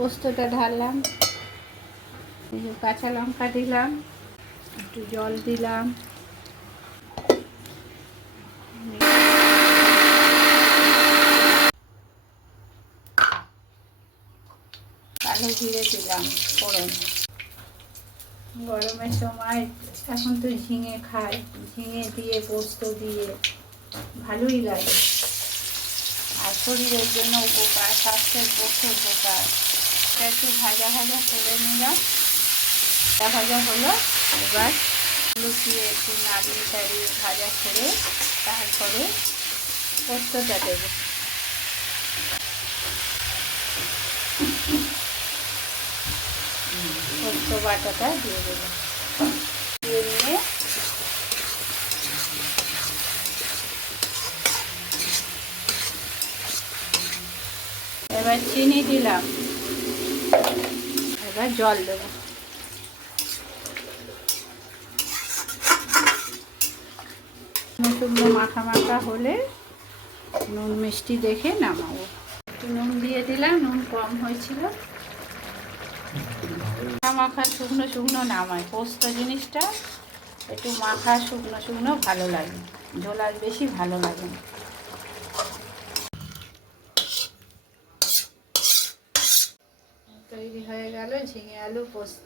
পোস্তটা ঢাললাম, এই যে কাঁচা লঙ্কা দিলাম, একটু জল দিলাম, কালো জিরে দিলাম ফোড়ন। গরমের সময় এখন তো ঝিঙে খায়, ঝিঙে দিয়ে পোস্ত দিয়ে ভালোই লাগে, আর শরীরের জন্য উপকার, স্বাস্থ্যের পক্ষে উপকার। একটু ভাজা ভাজা করে নিলাম, ভাজা হলো, এবার লুচিয়ে একটু নাড়িয়ে টাড়িয়ে ভাজা করে তারপরে পোস্তটা দেবো। পোস্ত বাটাটা দিয়ে দেবো, দিয়ে নিয়ে এবার চিনি দিলাম, এবার জল দেবো। শুকনো মাখা মাখা হলে নুন মিষ্টি দেখে নামাবো। একটু নুন দিয়ে দিলাম, নুন কম হয়েছিল। মাখা শুকনো শুকনো নামায়, পোস্ত জিনিসটা একটু মাখা শুকনো শুকনো ভালো লাগে, ঝোলার বেশি ভালো লাগে না। তৈরি হয়ে গেল ঝিঙে আলু পোস্ত।